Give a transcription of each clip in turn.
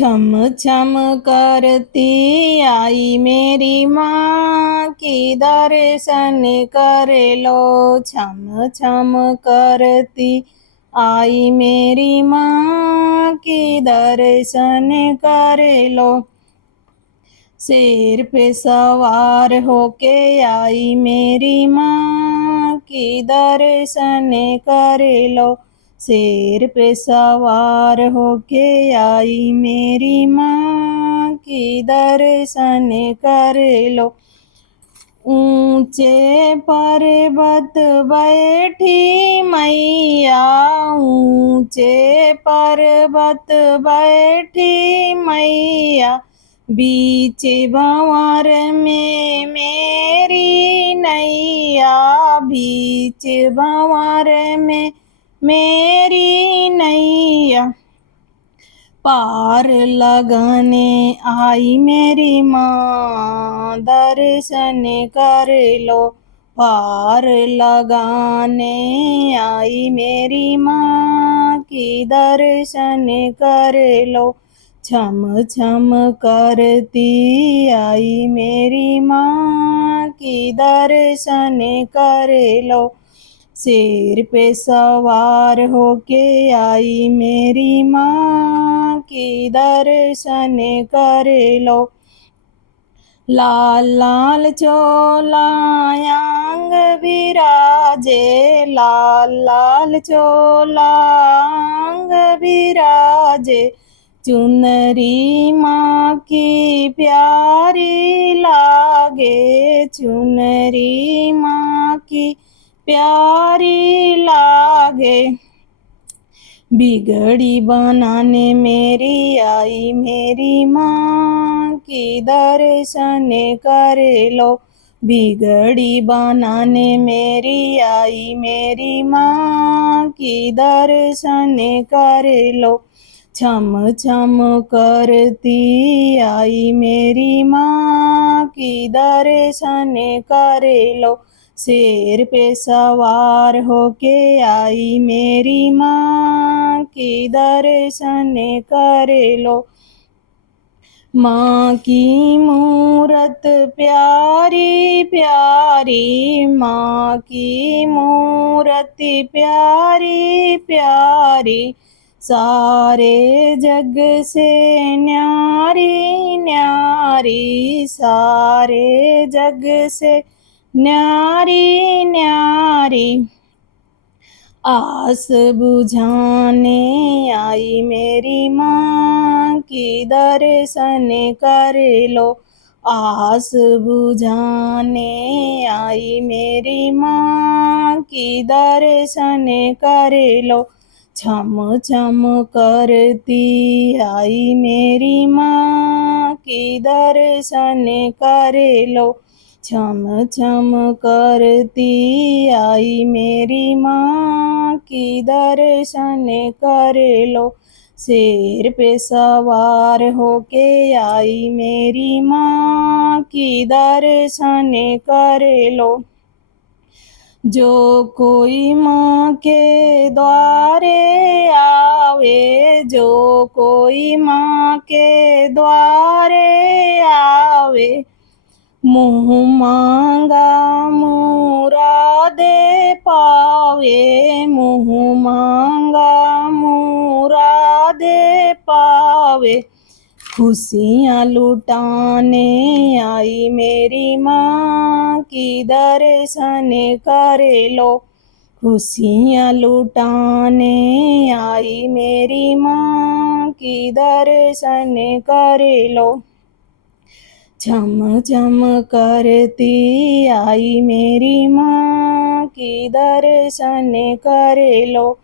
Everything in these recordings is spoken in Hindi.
छम छम करती आई मेरी माँ की दर्शन कर लो। छम छम करती आई मेरी माँ की दर्शन कर लो। शेर पे सवार होके आई मेरी माँ की दर्शन कर लो। शेर पे सवार होके आई मेरी माँ की दर्शन कर लो। ऊंचे पर्वत बैठी मैया, ऊंचे पर्वत बैठी मैया, बीच भंवर में मेरी नैया, बीच भंवर में मेरी नैया। पार लगाने आई मेरी माँ दर्शन कर लो। पार लगाने आई मेरी माँ की दर्शन कर लो। छम छम करती आई मेरी माँ की दर्शन कर लो। शेर पे सवार होके आई मेरी माँ की दर्शन कर लो। लाल लाल चोला अंग विराजे, लाल लाल चोला अंग विराजे, चुनरी माँ की प्यारी लागे, चुनरी माँ की प्यारी लागे। बिगड़ी बनाने मेरी आई मेरी माँ की दर्शन कर लो। बिगड़ी बनाने मेरी आई मेरी माँ की दर्शन कर लो। छम छम करती आई मेरी माँ की दर्शन कर लो। शेर पे सवार होके आई मेरी माँ की दर्शन कर लो। माँ की मूरत प्यारी प्यारी, माँ की मूरत प्यारी प्यारी, सारे जग से न्यारी न्यारी, सारे जग से न्यारी न्यारी। आस बुझाने आई मेरी माँ की दर्शन कर लो। आस बुझाने आई मेरी माँ की दर्शन कर लो। छम छम करती आई मेरी माँ की दर्शन कर लो। छम छम करती आई मेरी माँ की दर्शन कर लो। शेर पे सवार होके आई मेरी माँ की दर्शन कर लो। जो कोई माँ के द्वारे आवे, जो कोई माँ के द्वारे आवे, मुँह मांगा मुरादे पावे, मुँह मांगा मुरादे पावे। खुशियाँ लुटाने आई मेरी माँ की दर्शन कर लो। खुशियाँ लुटाने आई मेरी माँ की दर्शन कर लो। छम छम करती आई मेरी माँ की दर्शन कर लो।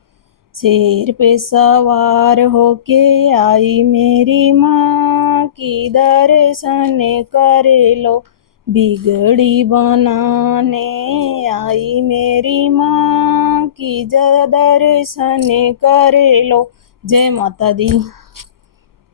शेर पे सवार होके आई मेरी माँ की दर्शन कर लो। बिगड़ी बनाने आई मेरी माँ की दर्शन कर लो। जय माता दी।